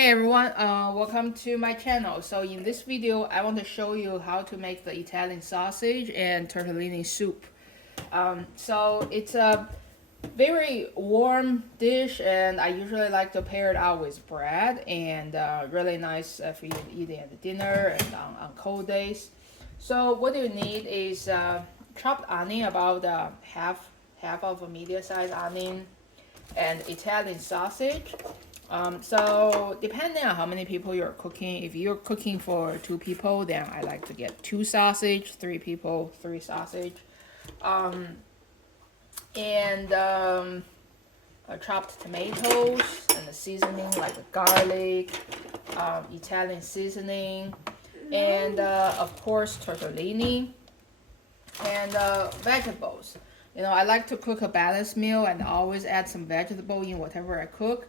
Hey everyone, welcome to my channel. So in this video, I want to show you how to make the Italian sausage and tortellini soup. So it's a very warm dish, and I usually like to pair it out with bread, and really nice if you eat it at dinner and on cold days. So what you need is chopped onion, about half of a medium-sized onion, and Italian sausage. So depending on how many people you're cooking, if you're cooking for 2 people, then I like to get 2 sausage. 3 people, 3 sausage. And chopped tomatoes and the seasoning like garlic, Italian seasoning, and of course tortellini, and vegetables. I like to cook a balanced meal and always add some vegetable in whatever I cook.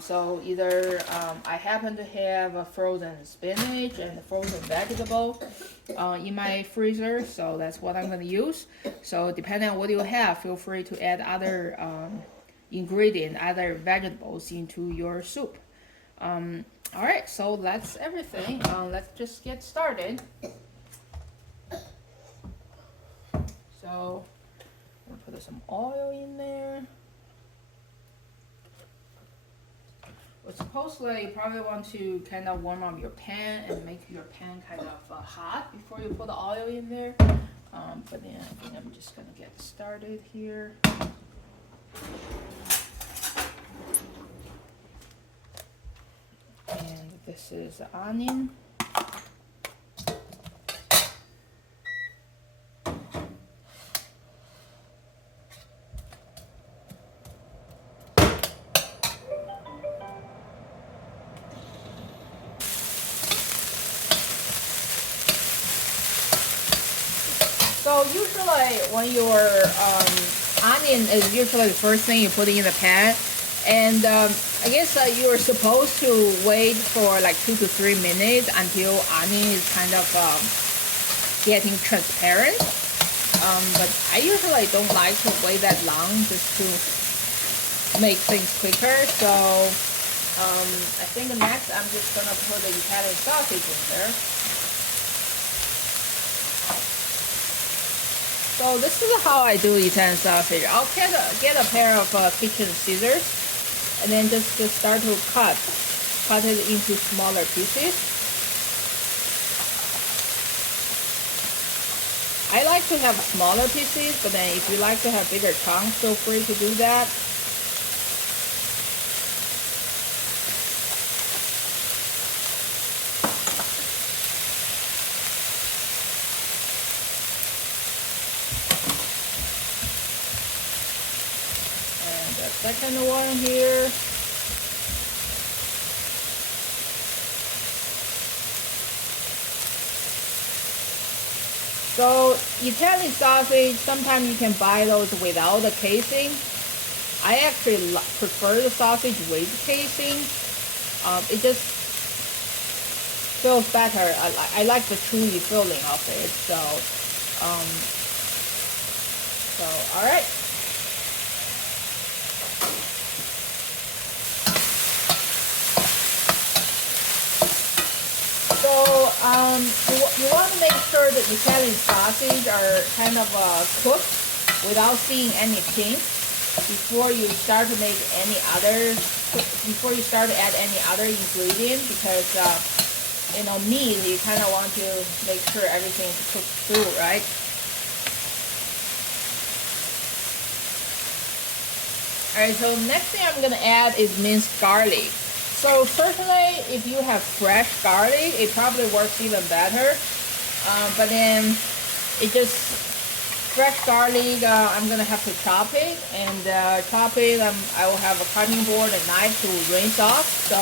So either I happen to have a frozen spinach and a frozen vegetable in my freezer, so that's what I'm going to use. So depending on what you have, feel free to add other ingredient, other vegetables into your soup. Alright, so that's everything. Let's just get started. So I'm going to put some oil in there. Well, supposedly you probably want to kind of warm up your pan and make your pan kind of hot before you put the oil in there. But then I think I'm just going to get started here. And this is the onion. So usually when your onion is usually the first thing you put in the pan, and I guess you're supposed to wait for like 2 to 3 minutes until onion is kind of getting transparent. But I usually don't like to wait that long just to make things quicker. So I think next I'm just gonna put the Italian sausage in there. So this is how I do Italian sausage. I'll get a pair of kitchen scissors, and then just start to cut it into smaller pieces. I like to have smaller pieces, but then if you like to have bigger chunks, feel free to do that. Second one here. So Italian sausage, sometimes you can buy those without the casing. I actually prefer the sausage with casing. It just feels better. I like the chewy feeling of it. So all right. So you want to make sure that Italian sausage are kind of cooked without seeing any pink before you start to make before you start to add any other ingredient, because meat, you kind of want to make sure everything is cooked through, right? Alright, so next thing I'm gonna add is minced garlic. So certainly, if you have fresh garlic, it probably works even better. But then, fresh garlic, I'm gonna have to chop it, and chop it. I will have a cutting board and knife to rinse off. So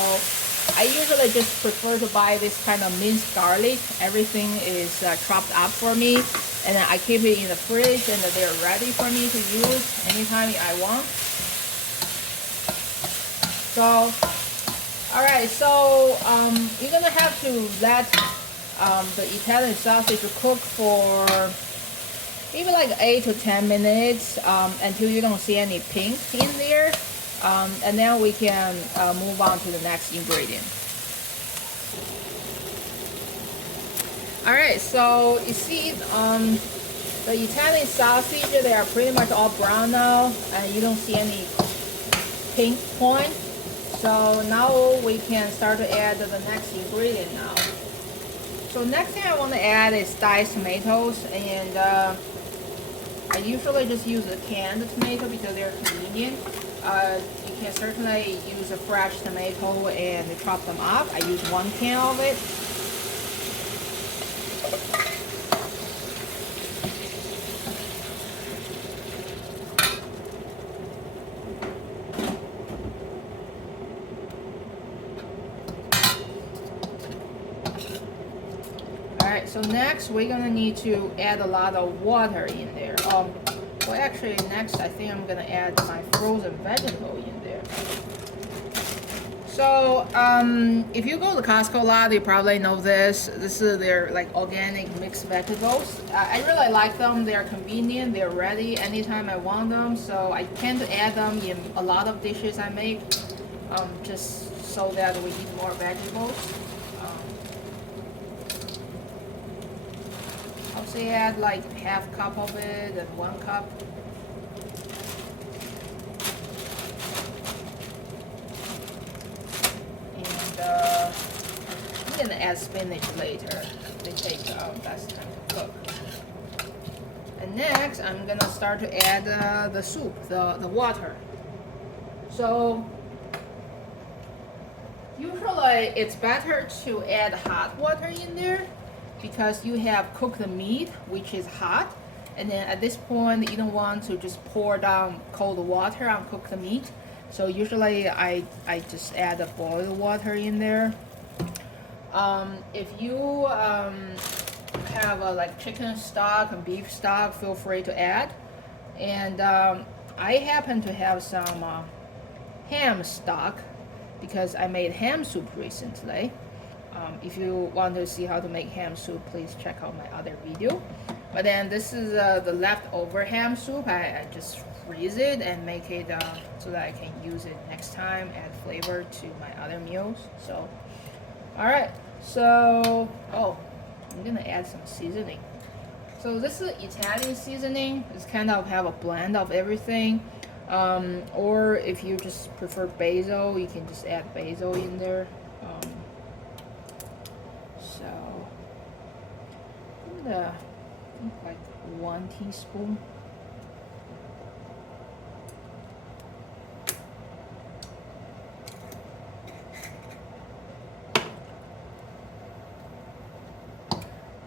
I usually just prefer to buy this kind of minced garlic. Everything is chopped up for me, and then I keep it in the fridge, and they're ready for me to use anytime I want. So. Alright, so you're gonna have to let the Italian sausage cook for maybe like 8 to 10 minutes until you don't see any pink in there. And then we can move on to the next ingredient. Alright, so you see the Italian sausage, they are pretty much all brown now, and you don't see any pink point. So now we can start to add the next ingredient now. So next thing I want to add is diced tomatoes, and I usually just use a canned tomato because they're convenient. You can certainly use a fresh tomato and chop them up. I use 1 can of it. Alright, so next we're gonna need to add a lot of water in there. Well, actually, next I think I'm gonna add my frozen vegetable in there. So, if you go to Costco a lot, you probably know this. This is their like organic mixed vegetables. I really like them. They're convenient. They're ready anytime I want them. So I tend to add them in a lot of dishes I make, just so that we eat more vegetables. I'll say add like half cup of it and 1 cup. I'm gonna add spinach later. They take less time to cook. And next, I'm gonna start to add the soup, the water. So usually it's better to add hot water in there because you have cooked the meat, which is hot. And then at this point, you don't want to just pour down cold water on cooked meat. So usually I just add the boiled water in there. If you have like chicken stock and beef stock, feel free to add. And I happen to have some ham stock because I made ham soup recently. If you want to see how to make ham soup, please check out my other video. But then this is the leftover ham soup. I just freeze it and make it so that I can use it next time, add flavor to my other meals. So, alright, so, I'm gonna add some seasoning. So this is Italian seasoning. It's kind of have a blend of everything. Or if you just prefer basil, you can just add basil in there. So, I think like 1 teaspoon.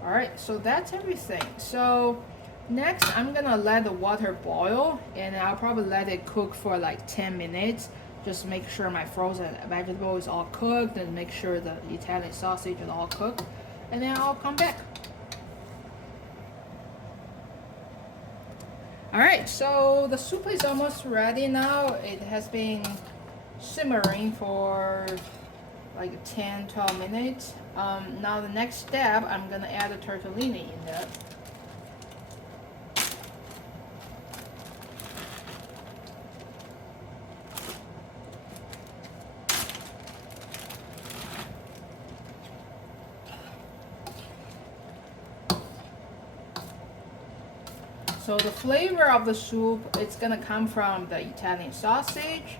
Alright, so that's everything. So next I'm gonna let the water boil, and I'll probably let it cook for like 10 minutes. Just make sure my frozen vegetable is all cooked and make sure the Italian sausage is all cooked. And then I'll come back. Alright, so the soup is almost ready now. It has been simmering for like 10-12 minutes. Now the next step, I'm gonna add the tortellini in there. So the flavor of the soup, it's gonna come from the Italian sausage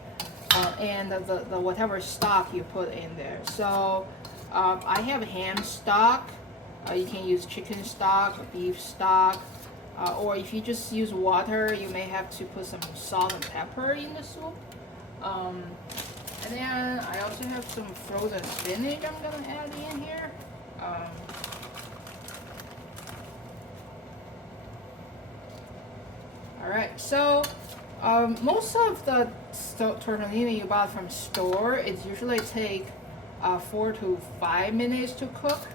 and the whatever stock you put in there. So I have ham stock. You can use chicken stock, beef stock, or if you just use water, you may have to put some salt and pepper in the soup. And then I also have some frozen spinach I'm gonna add in here. Alright, so most of the tortellini you bought from store, it usually take 4 to 5 minutes to cook.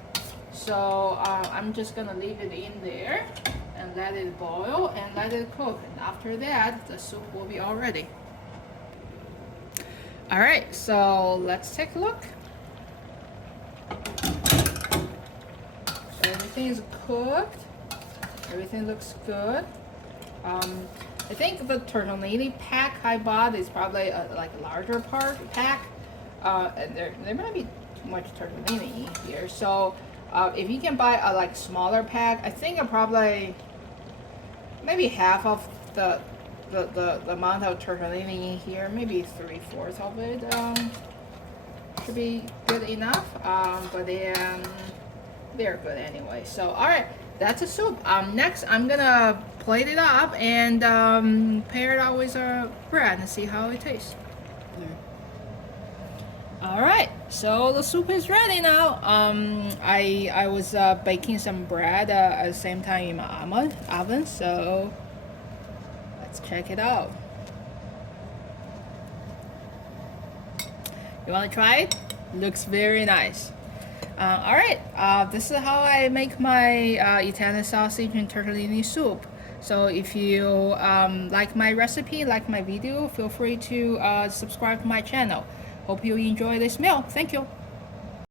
So I'm just gonna leave it in there and let it boil and let it cook. And after that, the soup will be all ready. Alright, so let's take a look. So everything is cooked. Everything looks good. I think the tortellini pack I bought is probably a like larger pack. And there might be too much tortellini in here. So if you can buy a like smaller pack, I think probably maybe half of the amount of tortellini in here, maybe 3/4 of it should be good enough. But then they're good anyway. So all right, that's a soup. Next I'm gonna plate it up and pair it out with bread and see how it tastes. All right, so the soup is ready now. I was baking some bread at the same time in my oven, so let's check it out. You want to try it? Looks very nice. All right, this is how I make my Italian sausage and tortellini soup. So if you like my recipe, like my video, feel free to subscribe to my channel. Hope you enjoy this meal. Thank you.